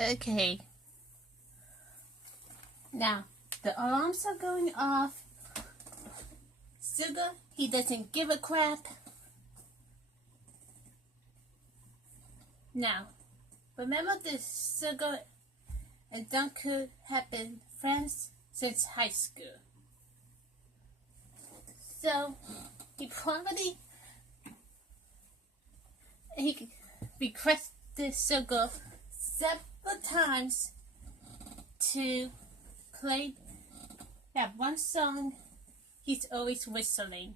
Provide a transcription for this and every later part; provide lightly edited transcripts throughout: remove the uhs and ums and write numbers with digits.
Okay, now the alarms are going off. Suga, he doesn't give a crap. Now, remember this Suga and Jungkook have been friends since high school. So, he probably he requested Suga several times to play that one song he's always whistling.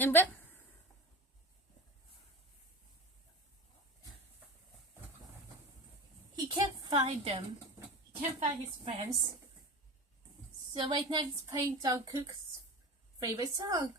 And but he can't find them. He can't find his friends. So right now he's playing Jungkook's favorite song.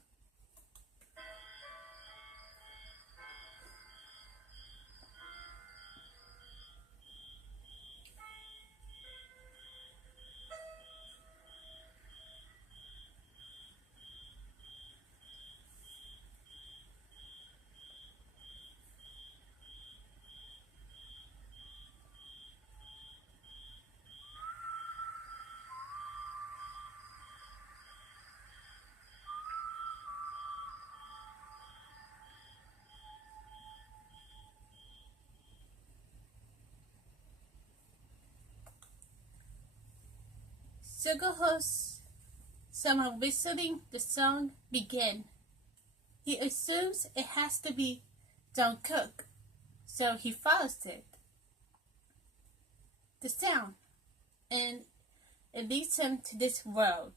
Suga hosts someone whistling the song begin. He assumes it has to be Jungkook, so he follows it. The sound, and it leads him to this world.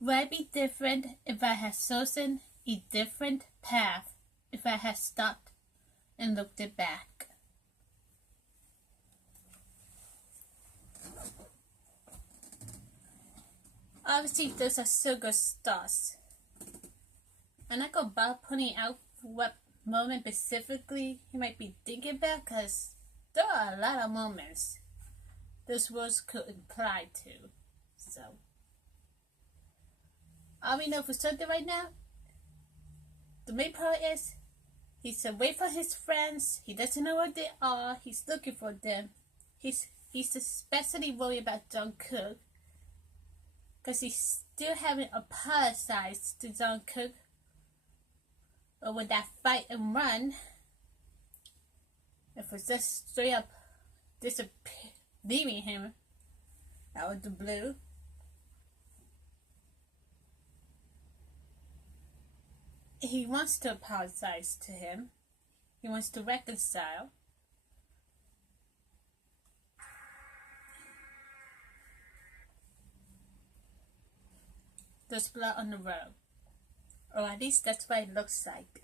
Would it be different if I had chosen a different path, if I had stopped and looked it back? Obviously, those are Suga's thoughts. I'm not going to pointing out what moment specifically he might be thinking about, because there are a lot of moments this words could imply to. So, all we know for certain right now, the main part is he's away from his friends. He doesn't know where they are. He's looking for them. He's especially worried about Jungkook, because he still haven't apologized to Jungkook over that fight and run. It was just straight up leaving him out of the blue. He wants to apologize to him. He wants to reconcile. There's blood on the road. Or at least that's what it looks like.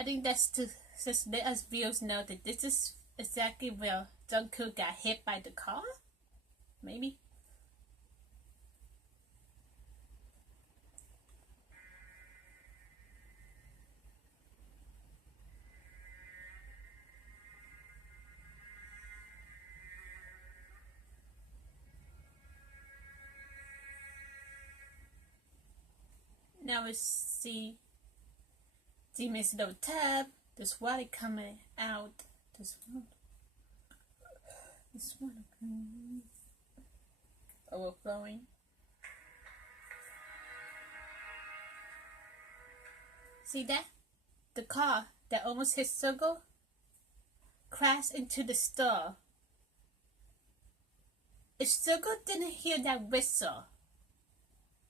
I think that's to just let us viewers know that this is exactly where Jungkook got hit by the car? Maybe? Now we see Jimin's little tub. There's water coming out. This one overflowing. See that? The car that almost hit Suga? crashed into the store. If Suga didn't hear that whistle,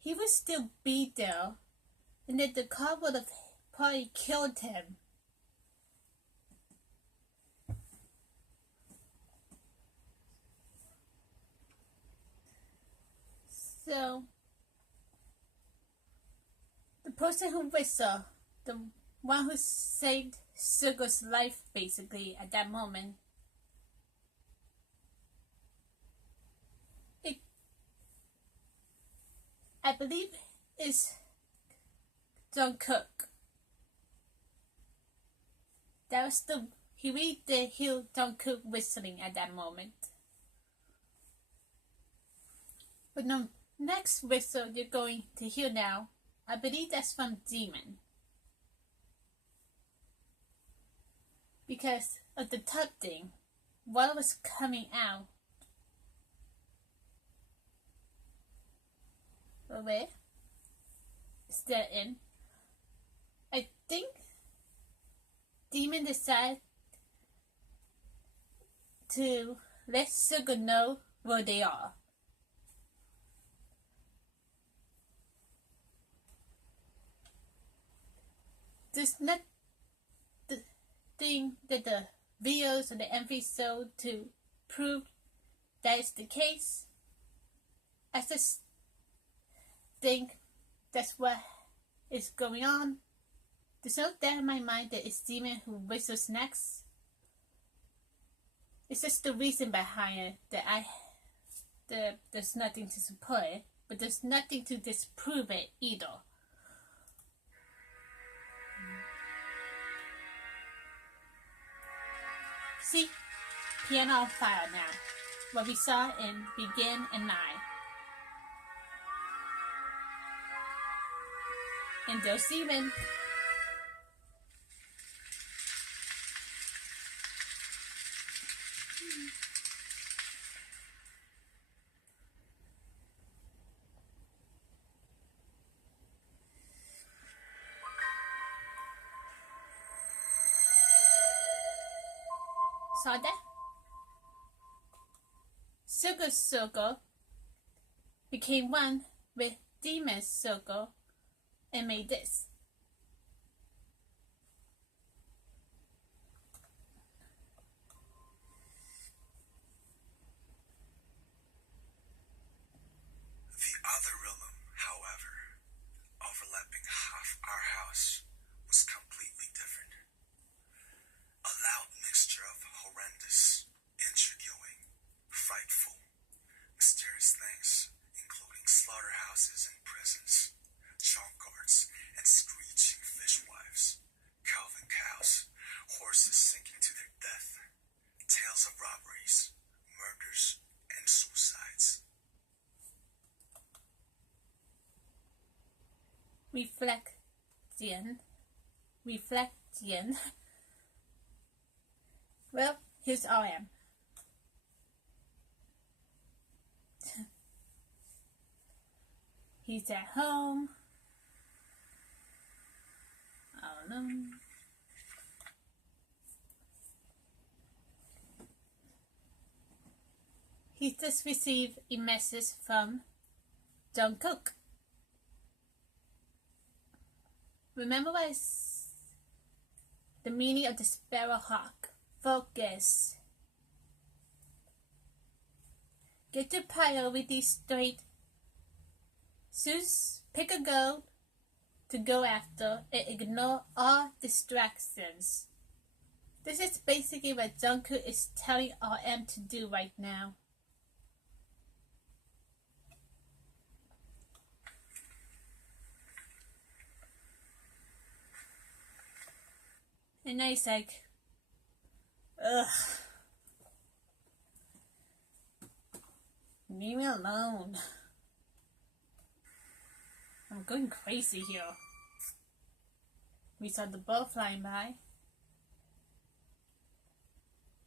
he would still be there, and then the car would have probably killed him. So, the person who whistled, the one who saved Suga's life basically at that moment, I believe is Jungkook. That was he really did hear Jungkook whistling at that moment. But the next whistle you're going to hear now, I believe that's from Jimin. Because of the top thing, while it was coming out. Where is that in? I think Jimin decided to let Suga know where they are. There's not the thing that the videos or the MV showed to prove that is the case. I just think that's what is going on. There's no doubt in my mind that it's Jimin who whistles next. It's just the reason behind it that there's nothing to support it, but there's nothing to disprove it either. See, piano on fire now. What we saw in Begin and 9. And there's Jimin. Saw that? Suga's circle became one with Jimin's circle and made this. The other realm, however, overlapping half our house, was completely different. A loud mixture of horrendous, intriguing, frightful, mysterious things, including slaughterhouses and prisons, junkyards and screeching fishwives, calving cows, horses sinking to their death, tales of robberies, murders, and suicides. Reflection. Well, here's RM. He's at home. I don't know. He just received a message from Jungkook. Remember what the meaning of the Sparrowhawk? Focus. Get your priorities straight. Choose, pick a goal to go after and ignore all distractions. This is basically what Jungkook is telling RM to do right now. And now he's like, ugh. Leave me alone. I'm going crazy here. We saw the bird flying by.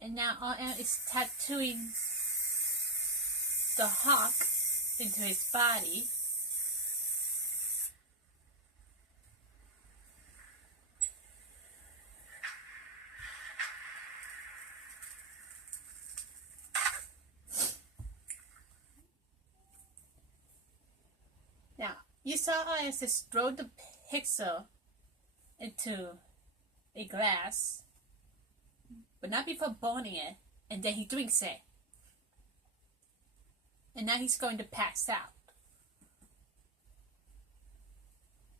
And now RM is tattooing the hawk into his body. You saw us just throw the pixel into a glass, but not before burning it, and then he drinks it. And now he's going to pass out.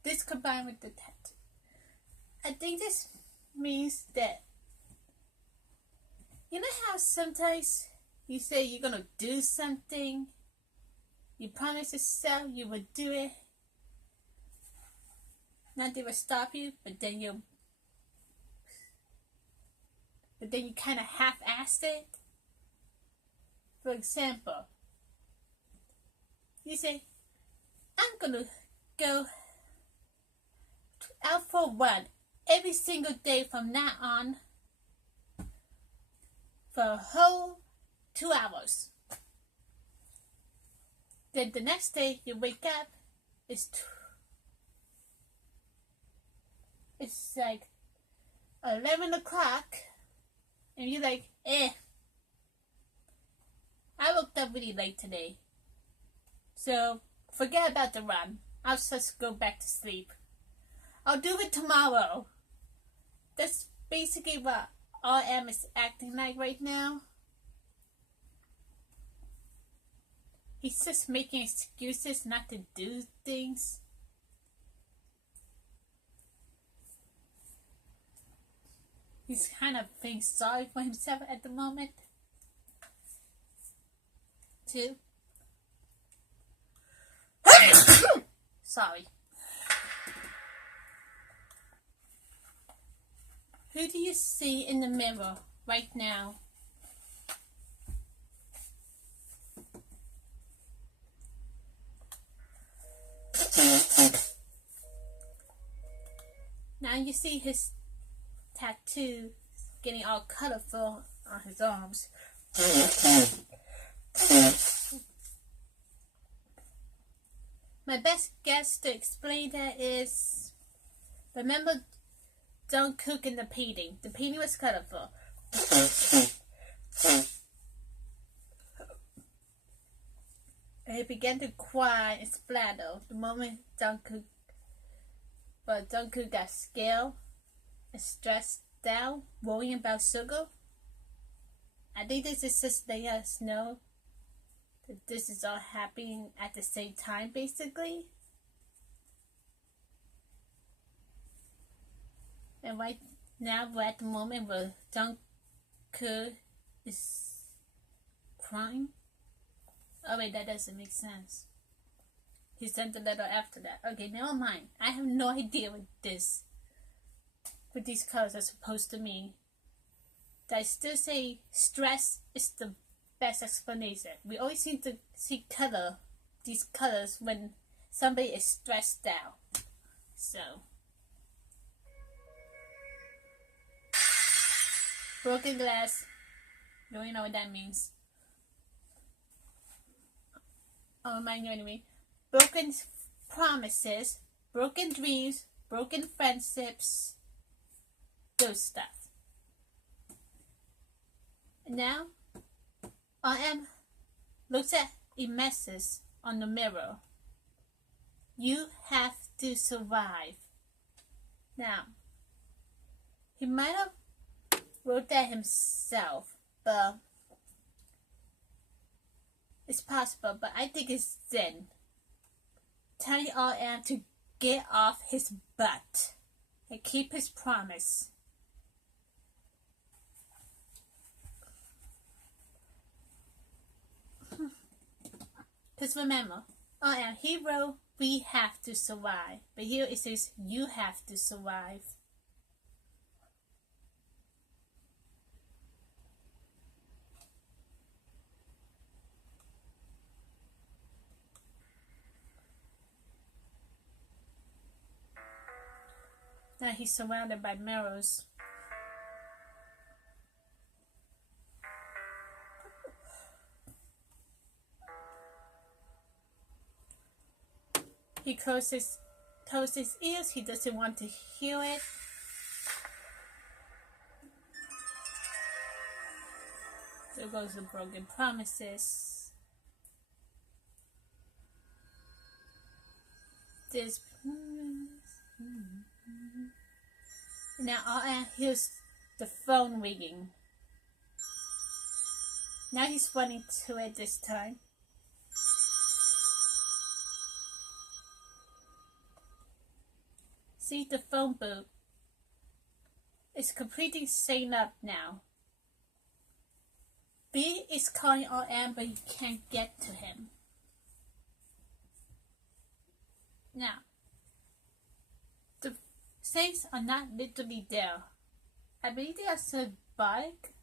This combined with the tattoo. I think this means that, you know how sometimes you say you're going to do something, you promise yourself you will do it, nothing will stop you, but then you kind of half-assed it. For example, you say, I'm gonna go out for a run every single day from now on for a whole 2 hours. Then the next day you wake up, it's like 11 o'clock, and you're like, I woke up really late today. So, forget about the run. I'll just go back to sleep. I'll do it tomorrow. That's basically what RM is acting like right now. He's just making excuses not to do things. He's kind of feeling sorry for himself at the moment, too. Sorry. Who do you see in the mirror right now? Now you see his tattoo getting all colorful on his arms. My best guess to explain that is, remember Jungkook in the painting. The painting was colorful. And he began to cry and splatter the moment Jungkook got scared and stressed out, worrying about Suga. I think this is just letting us know that this is all happening at the same time, basically. And right now we're at the moment where Jungkook is crying. Oh wait, that doesn't make sense. He sent the letter after that. Okay, never mind. I have no idea what these colors are supposed to mean. I still say stress is the best explanation. We always seem to see these colors when somebody is stressed out. So, broken glass. Don't you know what that means? Oh, remind you anyway. Broken promises, broken dreams, broken friendships, those stuff. Now, RM looks at a message on the mirror. You have to survive. Now, he might have wrote that himself, but it's possible, but I think it's Zen telling RM to get off his butt and keep his promise. Because remember, RM, he wrote, we have to survive. But here it says, you have to survive. Now he's surrounded by mirrors. He closed his ears. He doesn't want to hear it. There goes the broken promises. this. Now I hears the phone ringing. Now he's running to it this time. See the phone booth. It's completely set up now. B is calling RM, but he can't get to him. Now, the things are not literally there. I believe they are symbolic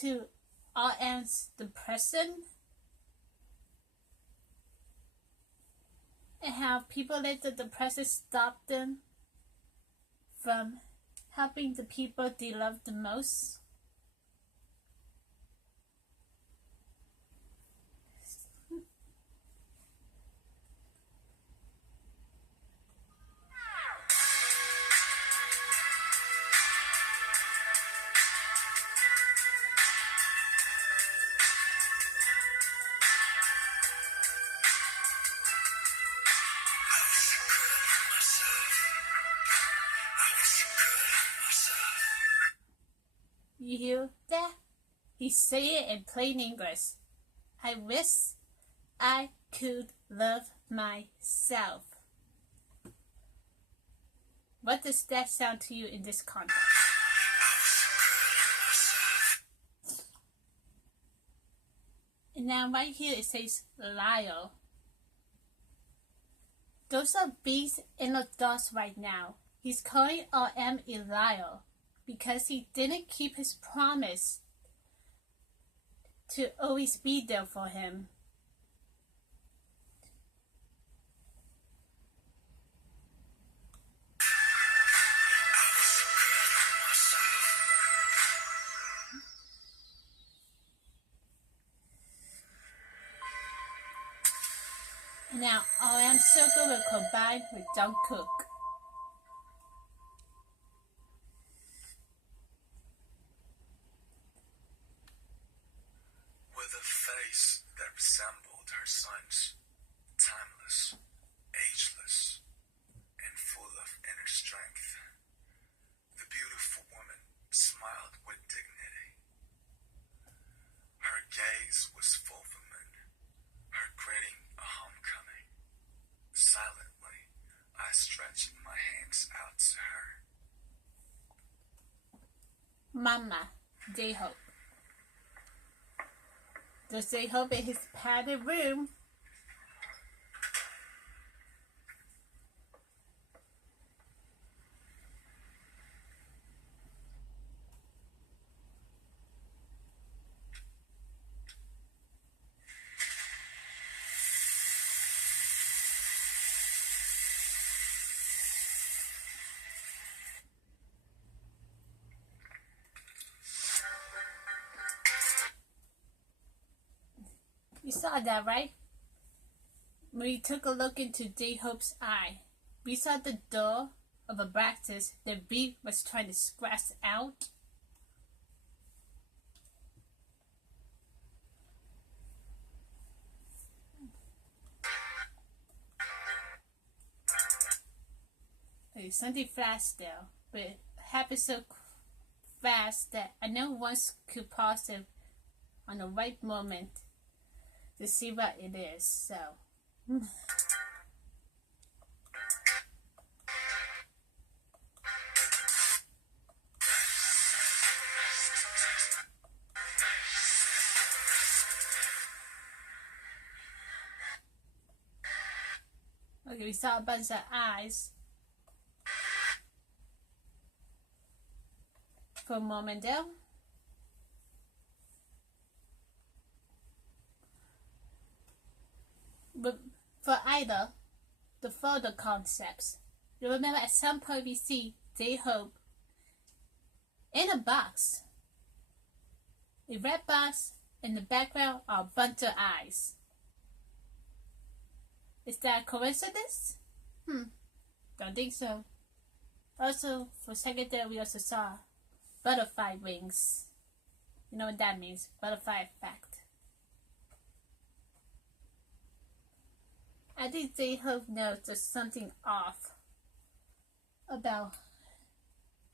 to RM's depression and how people let the depression stop them from helping the people they love the most. You hear that? He said it in plain English. I wish I could love myself. What does that sound to you in this context? And now right here it says liar. Those are B's inner thoughts right now. He's calling RM a liar because he didn't keep his promise to always be there for him. Now, RM Suga will combine with Jungkook. With a face that resembled her son's, timeless, ageless, and full of inner strength, the beautiful woman smiled with dignity. Her gaze was fulfillment, her greeting a homecoming. Silently, I stretched my hands out to her. Mama, Jhope. Does Jhope in his padded room? You saw that, right? When we took a look into Jhope's eye, we saw the door of a practice that B was trying to scratch out. Okay, something flashed there, but it happened so fast that I never once could pause it on the right moment to see what it is. So okay, we saw a bunch of eyes for a moment there. But for either the further concepts, you remember at some point we see Jhope in a box, a red box. In the background are a bunch of eyes. Is that a coincidence? Don't think so. Also, for a second there, we also saw butterfly wings. You know what that means? Butterfly effect. I think J-Hope knows there's something off about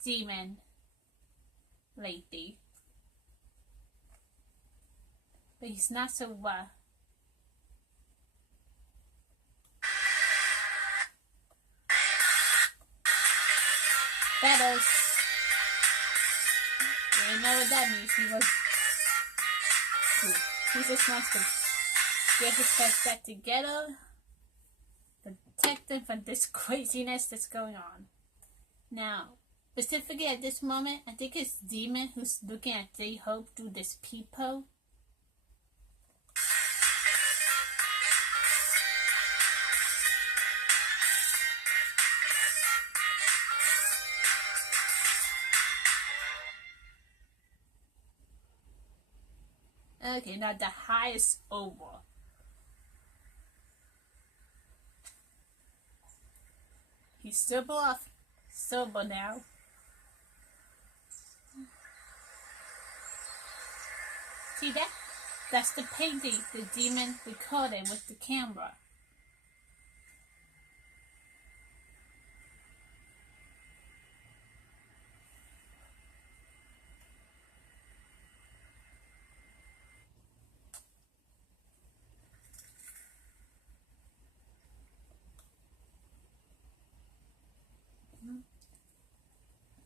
Jimin lately. But he's not so well. That is, you know what that means. He just wants to get his friends back together, protect them from this craziness that's going on. Now, specifically at this moment, I think it's Jimin who's looking at J-Hope through this peephole. Okay, now the high is over. He's sober now. See that? That's the painting the demon recorded with the camera.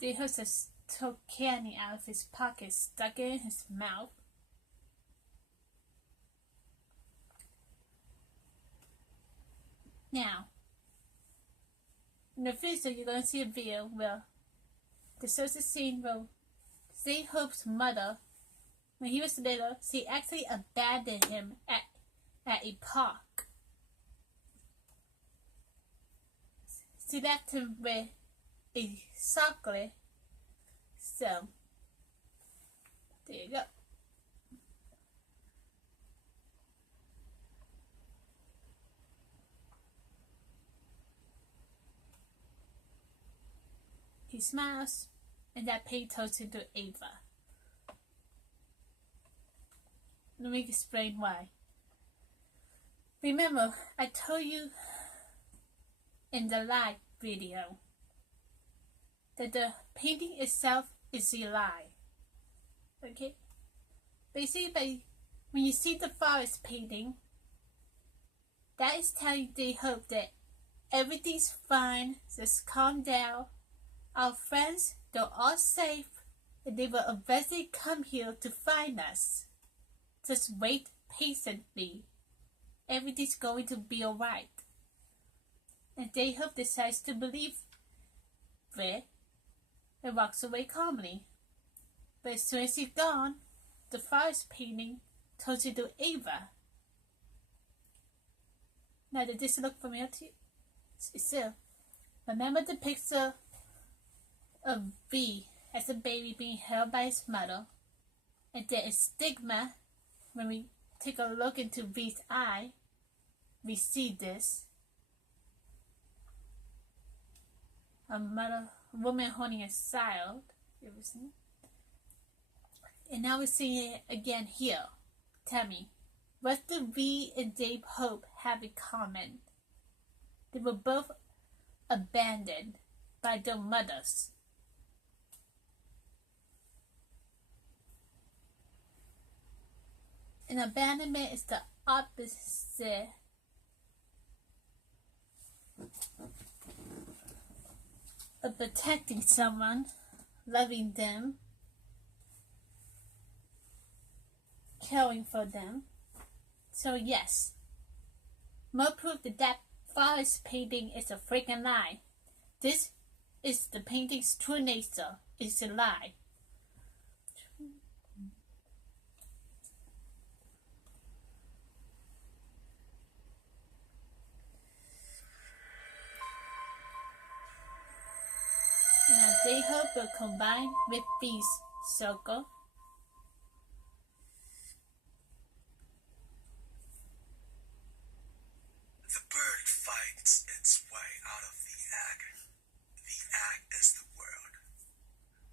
J-Hope just took candy out of his pocket, stuck it in his mouth. Now, in the future, you're going to see a video where this shows a scene where J-Hope's mother, when he was little, she actually abandoned him at a park. She left him with a chocolate. So, there you go. He smiles, and that page turns into Ava. Let me explain why. Remember, I told you in the live video that the painting itself is a lie. Okay? Basically, when you see the forest painting, that is telling J-Hope that everything's fine, just calm down. Our friends, they're all safe, and they will eventually come here to find us. Just wait patiently. Everything's going to be alright. And J-Hope decides to believe it and walks away calmly. But as soon as he's gone, the forest painting turns into Ava. Now, did this look familiar to you? Still, remember the picture of V as a baby being held by his mother, and there is stigma. When we take a look into V's eye, we see this. A woman holding a child. And now we're seeing it again here. Tell me, what do V and J-Hope have in common? They were both abandoned by their mothers. And abandonment is the opposite of protecting someone, loving them, caring for them. So yes, more proof that that forest painting is a freaking lie. This is the painting's true nature. It's a lie. Now J-Hope will combine with V's circle. The bird fights its way out of the egg. The egg is the world.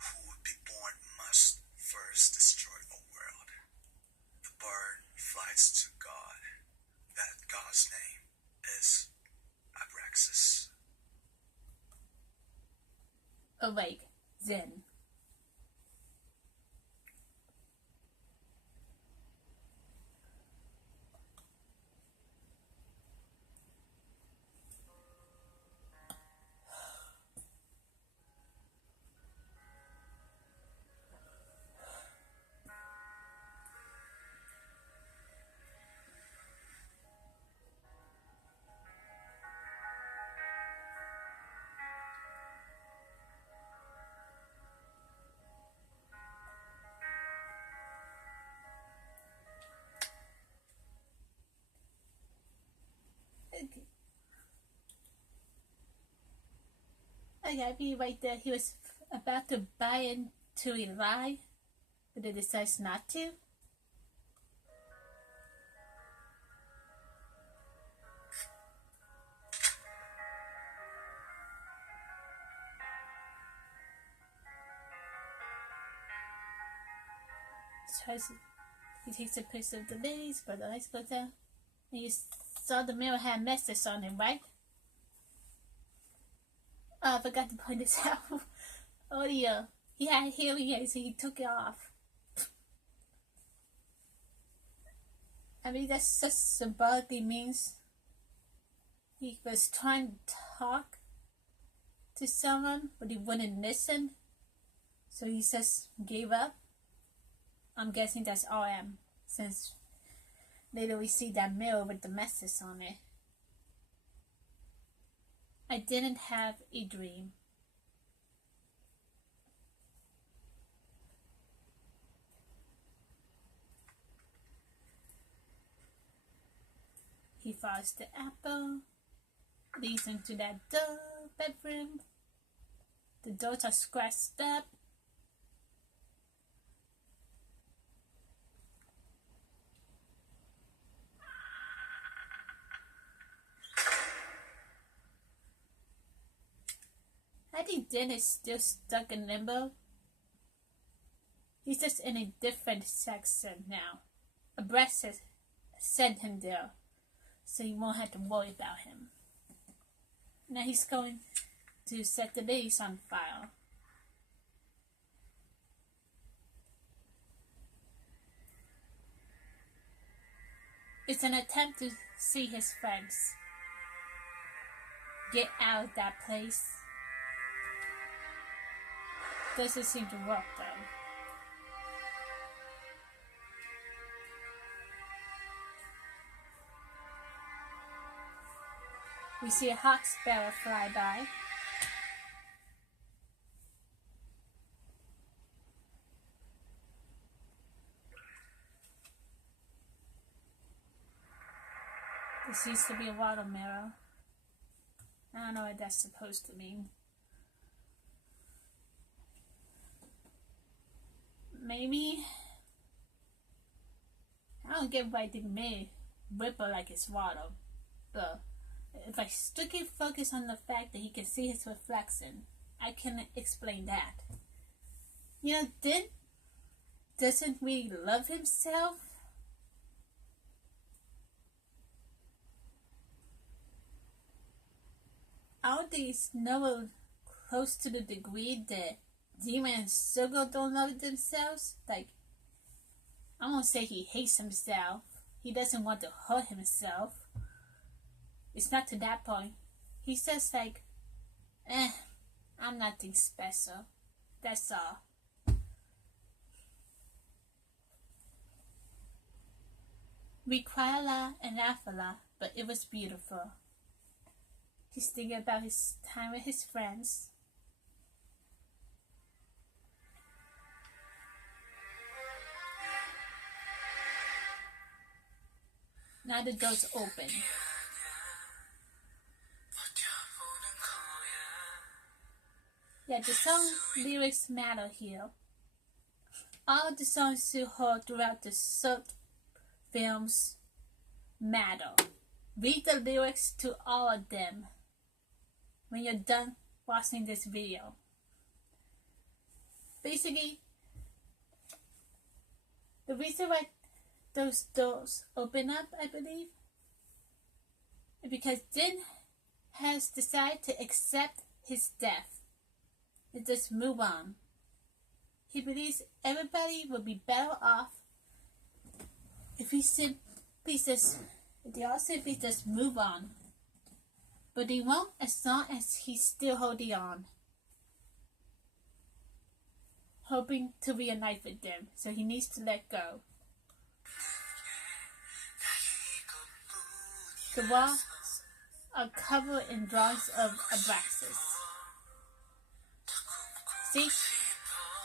Who would be born must first destroy a world. The bird flies to God. That God's name is awake Zen. I gotta be right there. He was about to buy into a lie, but he decides not to. He takes a picture of the ladies, but the lights go down. And you saw the mirror had messages on it, right? Oh, I forgot to point this out. Oh yeah, he had hearing aids, so he took it off. I mean, that's just symbolically means he was trying to talk to someone, but he wouldn't listen, so he just gave up. I'm guessing that's RM, since later we see that mirror with the message on it. I didn't have a dream. He follows the apple, leads into that bedroom. The doors are scratched up. I think Den is still stuck in limbo. He's just in a different section now. A breast has sent him there, so you won't have to worry about him. Now he's going to set the ladies on fire. It's an attempt to see his friends get out of that place. Doesn't seem to work though. We see a hawk sparrow fly by. There seems to be a water mirror. I don't know what that's supposed to mean. Maybe I don't get why they made Ripple like it's water, but if I strictly focus on the fact that he can see his reflection, I can explain that. You know, Din doesn't really love himself. I don't think it's nowhere close to the degree that Jimin and Suga don't love themselves. Like, I won't say he hates himself. He doesn't want to hurt himself. It's not to that point. He's just like, I'm nothing special. That's all. We cried a lot and laughed a lot, but it was beautiful. He's thinking about his time with his friends. Now the door's open. Yeah, the song lyrics matter here. All the songs you heard throughout the short films matter. Read the lyrics to all of them when you're done watching this video. Basically, the reason why those doors open up, I believe, is because Jin has decided to accept his death. and just move on. He believes everybody would be better off if he simply just move on. But he won't as long as he's still holding on, hoping to reunite with them, so he needs to let go. The walls are covered in drawings of Abraxas. See?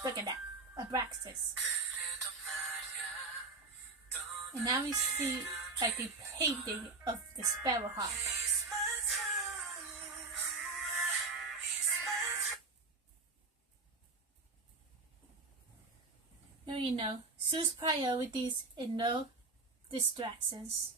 Look at that. Abraxas. And now we see like a painting of the Sparrowhawk. Now you know, Sue's priorities and no distractions.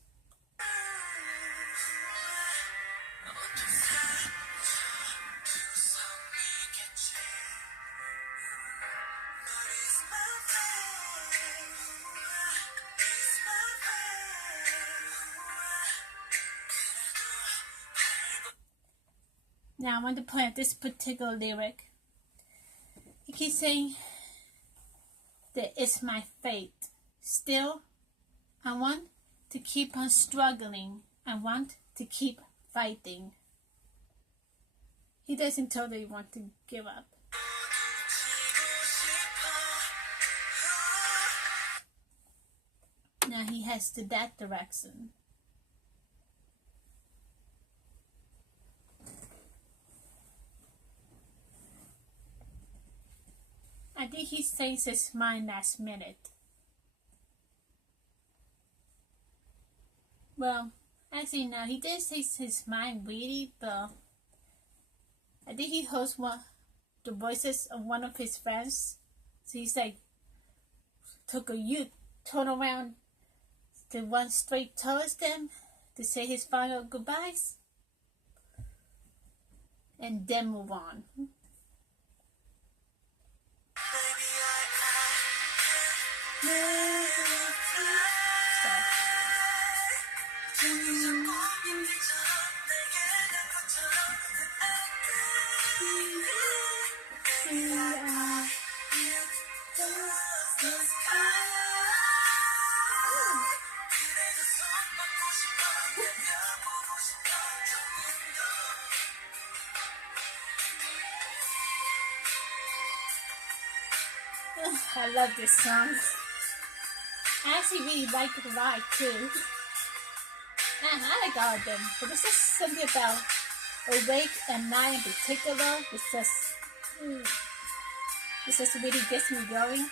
Now I want to point out this particular lyric. He keeps saying that it's my fate. Still, I want to keep on struggling. I want to keep fighting. He doesn't totally want to give up. Now he has to that direction. I think he changed his mind last minute. Well, actually no, he did change his mind really, but I think he heard the voices of one of his friends. So he's like, took a turn around to run straight towards them to say his final goodbyes, and then move on. I love this song. I actually really like the ride too. I like all of them, but there's just something about Awake and Night in particular. It just really gets me going.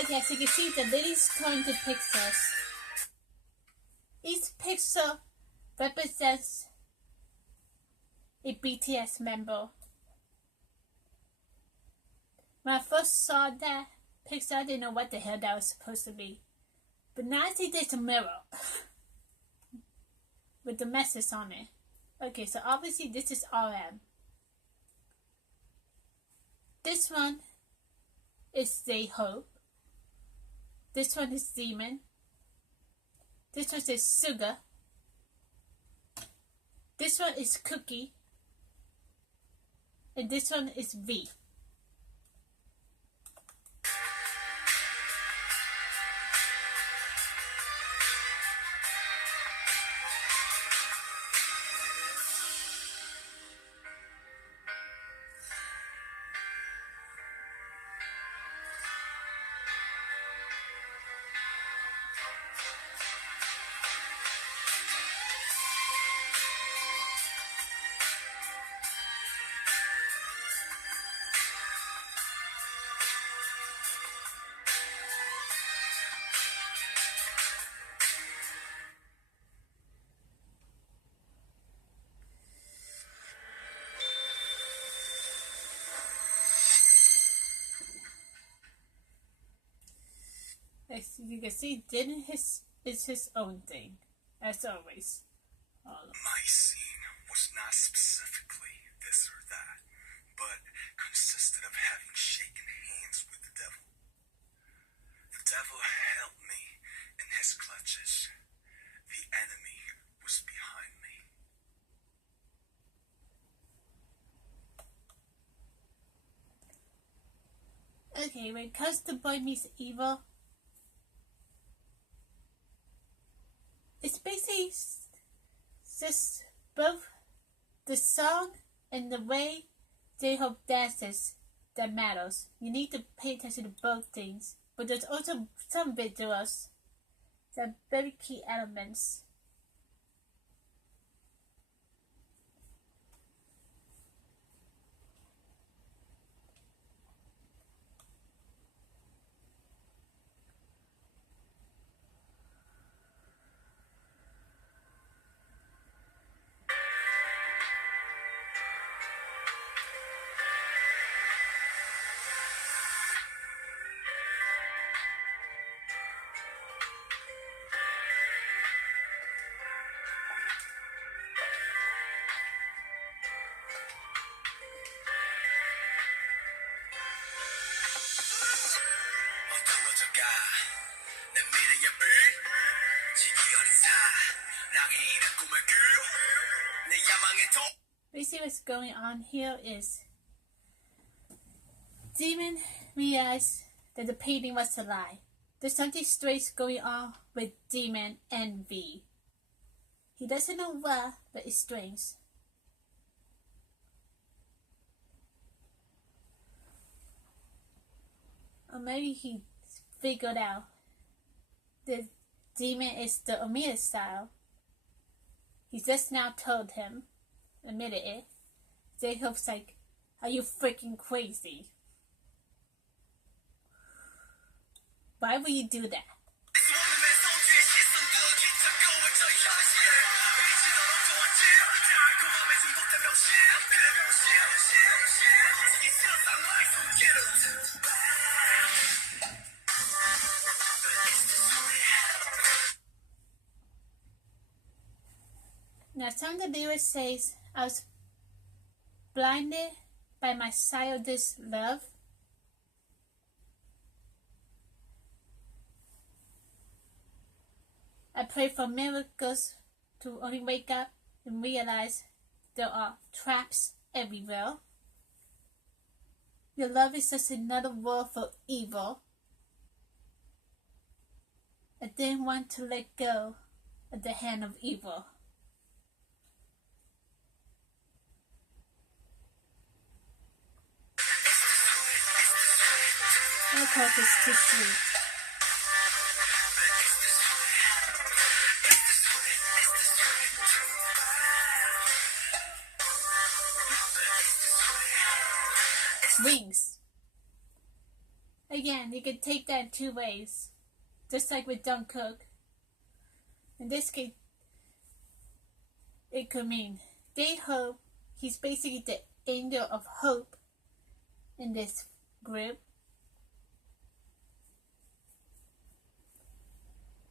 Okay, so you can see the ladies turn to pixels. Each pixel represents a BTS member. When I first saw that pixel, I didn't know what the hell that was supposed to be. But now I see there's a mirror with the message on it. Okay, so obviously this is RM. This one is Jhope. This one is Jimin. This one is Suga. This one is Cookie. And this one is V. As you can see, Jin is his own thing, as always. My scene was not specifically this or that, but consisted of having shaken hands with the devil. The devil helped me In his clutches, the enemy was behind me. Okay, when it comes to Boy Meets Evil, it's basically just both the song and the way Jhope dances that matters. You need to pay attention to both things, but there's also some visuals that are very key elements. Basically what's going on here is Jimin realized that the painting was a lie. There's something strange going on with Jimin and V. He doesn't know what, but it's strange. Or maybe he figured out that Jimin is the Omida style. He just now told him, admitted it. Jhope's like, are you freaking crazy? Why would you do that? Now some of the lyrics says, I was blinded by my childish love. I pray for miracles to only wake up and realize there are traps everywhere. Your love is just another word for evil. I didn't want to let go of the hand of evil. My cough is too sweet. Wings. Again, you can take that two ways. Just like with Jungkook. In this case, it could mean Jhope. He's basically the angel of hope in this group.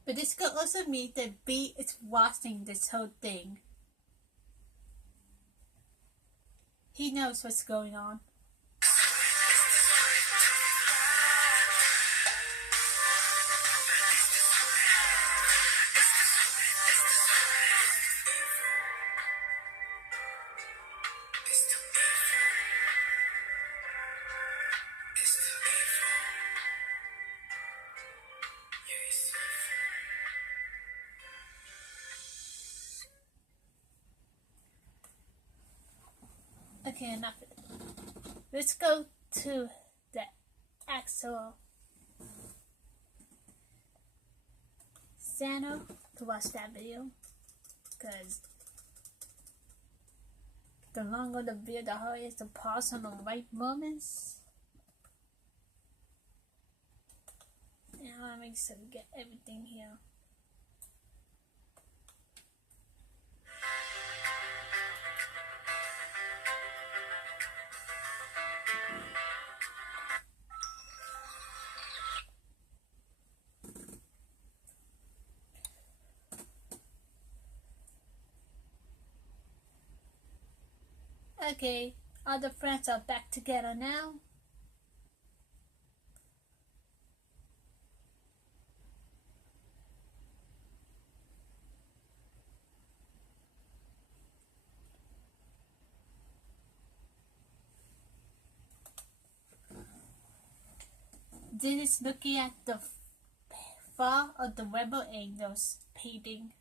But this could also mean that B is watching this whole thing. He knows what's going on. Okay, enough of it. Let's go to the actual channel to watch that video, because the longer the video, the harder it is to pause on the right moments. And I want to make sure we get everything here. Okay, all the friends are back together now. Jin is looking at the fall of the rebel angels painting.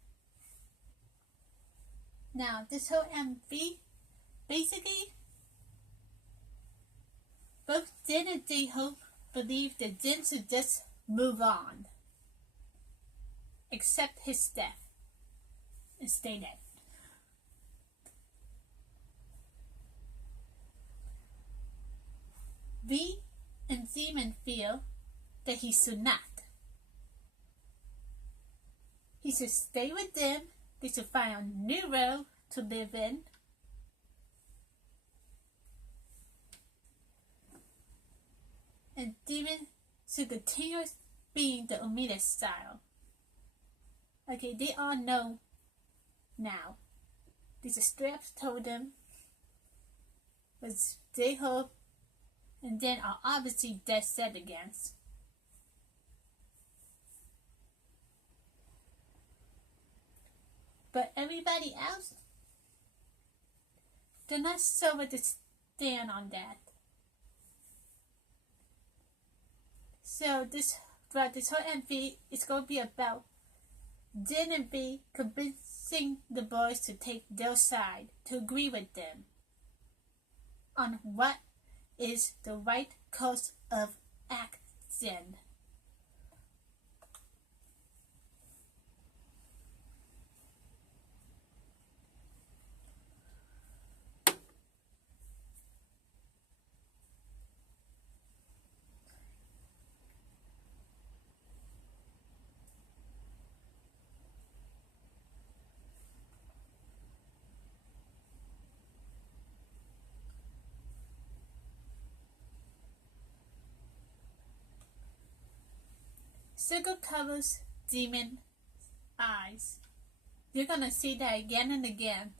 Now, this whole MV, basically, both Jin and Jhope believe that Jin should just move on, accept his death, and stay dead. V and Jimin feel that he should not. He should stay with them. They should find a new world to live in. And Jimin should continue being the Omida style. Okay, they all know now. These straps told them was Jhope and then are obviously dead set against. But everybody else, they're not sure where to stand on that. So this whole MV is going to be about Jin and V convincing the boys to take their side, to agree with them on what is the right course of action. Suga covers Jimin's eyes. You're gonna see that again and again.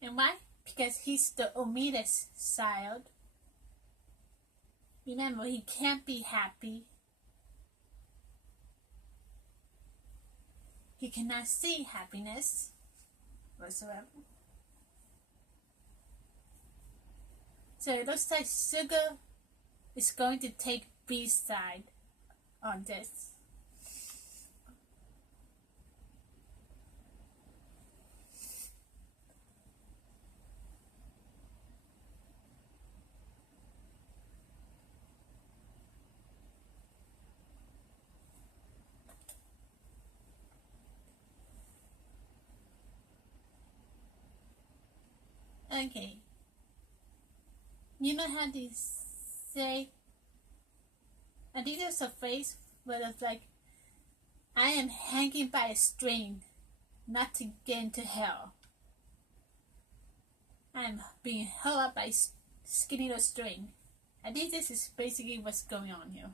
And why? Because he's the Omida's child. Remember, he can't be happy. He cannot see happiness whatsoever. So it looks like Suga is going to take B's side on this. Okay. You know how they say, I think there's a phrase where it's like, I am hanging by a string, not to get into hell. I'm being held up by skinny little string. I think this is basically what's going on here.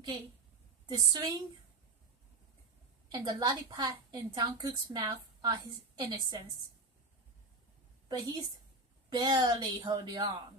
Okay, the string and the lollipop in Jungkook's mouth are his innocence. But he's barely holding on.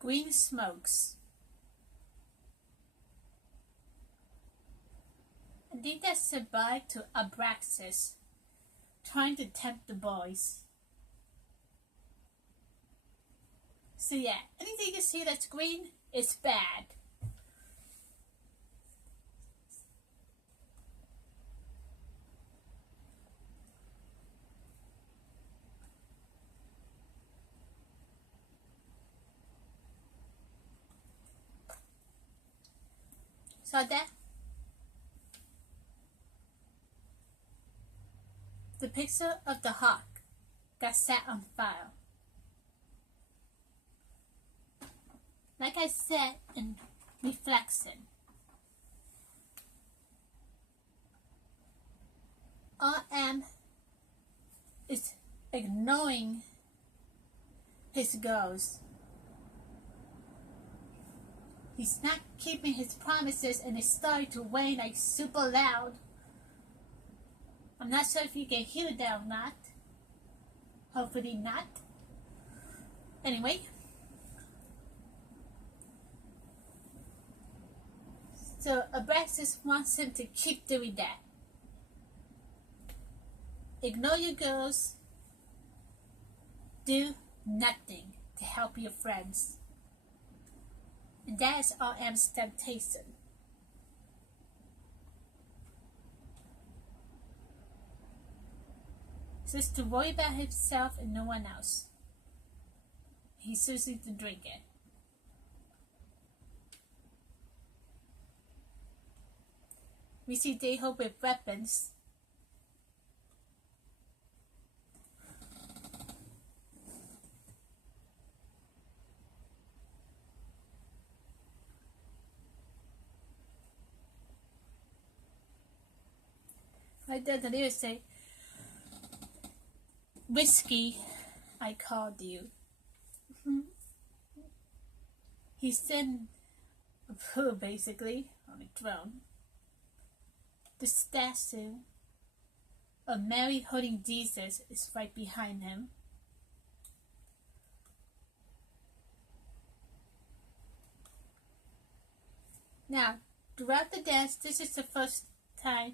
Green smokes. I think that's symbolic to Abraxas, trying to tempt the boys. So yeah, anything you see that's green is bad. Saw that? The picture of the hawk got set on fire. Like I said in reflection, RM is ignoring his goals. He's not keeping his promises and it's starting to rain like super loud. I'm not sure if you can hear that or not. Hopefully not. Anyway. So Abraxas wants him to keep doing that. Ignore your girls. Do nothing to help your friends. And that is RM's temptation. Just to worry about himself and no one else. He's choosing to drink it. We see Jhope with weapons. Right there, the lyrics say, "Whiskey, I called you." He's in a pool, basically, on a throne. The statue of Mary holding Jesus is right behind him. Now, throughout the dance, this is the first time